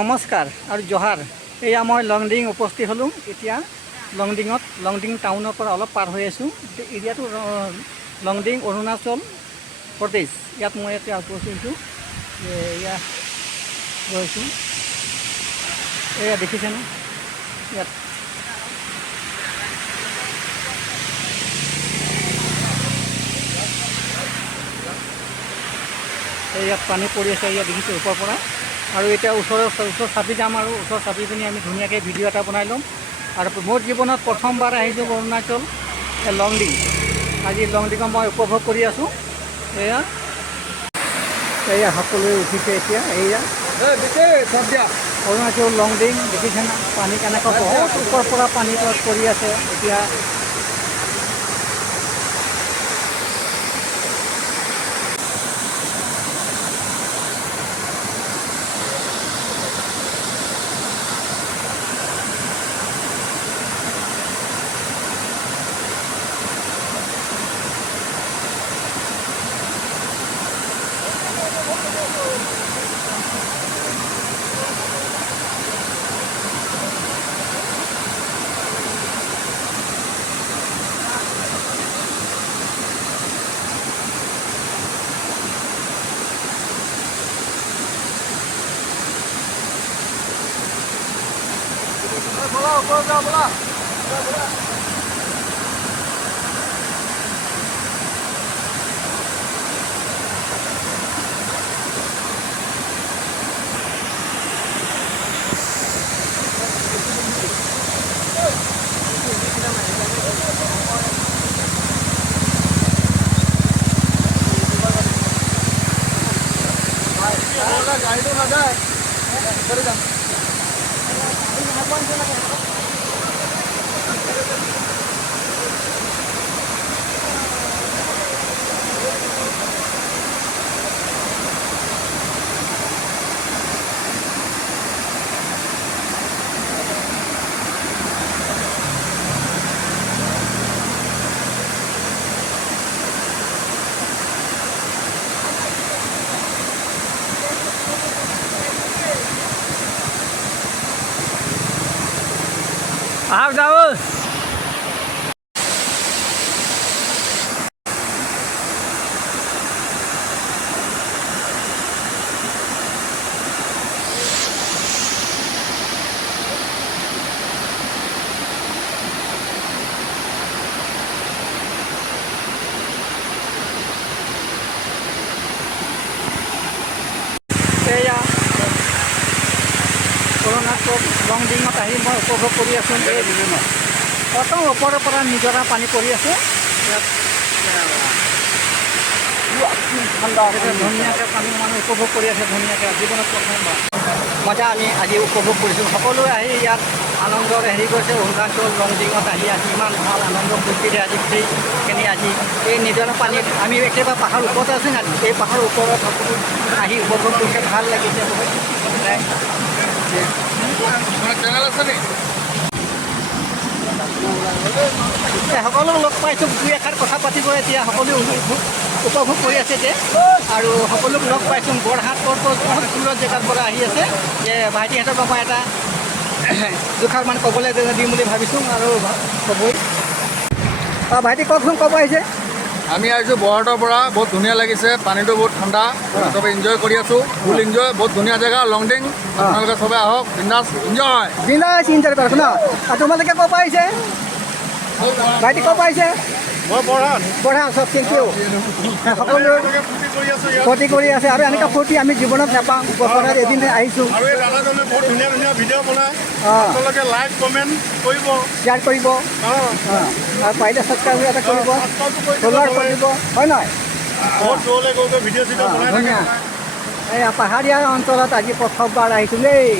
নমস্কাৰ আৰু জহাৰ। এয়া মই লংডিং উপস্থিত হ'লোঁ। এতিয়া লংডিং টাউনৰ পৰা অলপ পাৰ হৈ আছোঁ। এৰিয়াটো লংডিং অৰুণাচল প্ৰদেশ। ইয়াত মই এতিয়া উপস্থিত হৈছোঁ। এয়া গৈছোঁ, এয়া দেখিছেনে ইয়াত ইয়াত পানী পৰি আছে, ইয়াত দেখিছোঁ ওপৰৰ পৰা। আৰু এতিয়া ওচৰ চাপি যাম আৰু ওচৰ চাপি পিনি আমি ধুনীয়াকৈ ভিডিঅ' এটা বনাই ল'ম। আৰু মোৰ জীৱনত প্ৰথমবাৰ আহিছোঁ অৰুণাচল লংডিং। আজি লংডিঙত মই উপভোগ কৰি আছোঁ। এয়া সকলোৱে উঠিছে এতিয়া। এয়া অৰুণাচল লংডিং দেখিছে না, পানী কেনেকুৱা বহুত ওপৰৰ পৰা পানী পৰি আছে এতিয়া। बोला गाड़ी तो ना जाए आप जाओ। অৰুণাচল লংডিঙত আহি মই উপভোগ কৰি আছোঁ। প্ৰথম ওপৰৰ পৰা নিজৰা পানী পৰি আছে। ধুনীয়াকৈ পানী মানুহ উপভোগ কৰি আছে ধুনীয়াকৈ। জীৱনত প্ৰথমবাৰ মজা আমি আজি উপভোগ কৰিছোঁ। সকলোৱে আহি ইয়াত আনন্দৰ কৰিছে। অৰুণাচল লংডিঙত আহি ইমান ভাল আনন্দ ফূৰ্তিৰে আজি গোটেইখিনি আজি এই নিজৰা পানীত আমি একেবাৰে পাহাৰৰ ওপৰত আছোঁ। আজি এই পাহাৰৰ ওপৰত সকলো আহি উপভোগ কৰিছে, ভাল লাগিছে বহুত। সকলো লগ পাইছোঁ, দুই এষাৰ কথা পাতিব এতিয়া। সকলো উপভোগ কৰি আছে যে, আৰু সকলোক লগ পাইছোঁ। বৰহাট বহুত দূৰৰ জেগাৰ পৰা আহি আছে যে ভাইটিহঁতক মই এটা দুষাৰ মান ক'বলৈ দিম বুলি ভাবিছোঁ আৰু ক'বই। ভাইটি কওকচোন, ক'ব আহিছে? আমি আহিছোঁ বৰহাটৰ পৰা। বহুত ধুনীয়া লাগিছে, পানীটো বহুত ঠাণ্ডা, চবে এনজয় কৰি আছোঁ। ফুল এনজয়, বহুত ধুনীয়া জেগা লংডিং। আপোনালোকে চবে আহক, বিন্দাছ এনজয় কৰা ন। আৰু তোমালোকে ক'ৰ পৰা আহিছে? ভাইটি ক'ৰ পৰা আহিছে? মই বৰহাট। চব কিন্তু সকলো ফূৰ্তি কৰি আছে আৰু এনেকুৱা ফূৰ্তি আমি জীৱনত নাপাওঁ। বছৰত এদিন আহিছোঁ। বহুত ধুনীয়া ধুনীয়া ভিডিঅ' বনাই আপোনালোকে লাইক কমেণ্ট কৰিব, শ্বেয়াৰ কৰিব, আৰু পাৰিলে ছাবস্ক্ৰাইব এটা কৰিব, ফলোৱাৰ কৰিব, হয় নহয়? বহুত দূৰলৈ গৈ ভিডিঅ' চিডিঅ' বনাই ধুনীয়া। এই পাহাৰীয়া অঞ্চলত আজি প্ৰথমবাৰ আহিছোঁ দেই।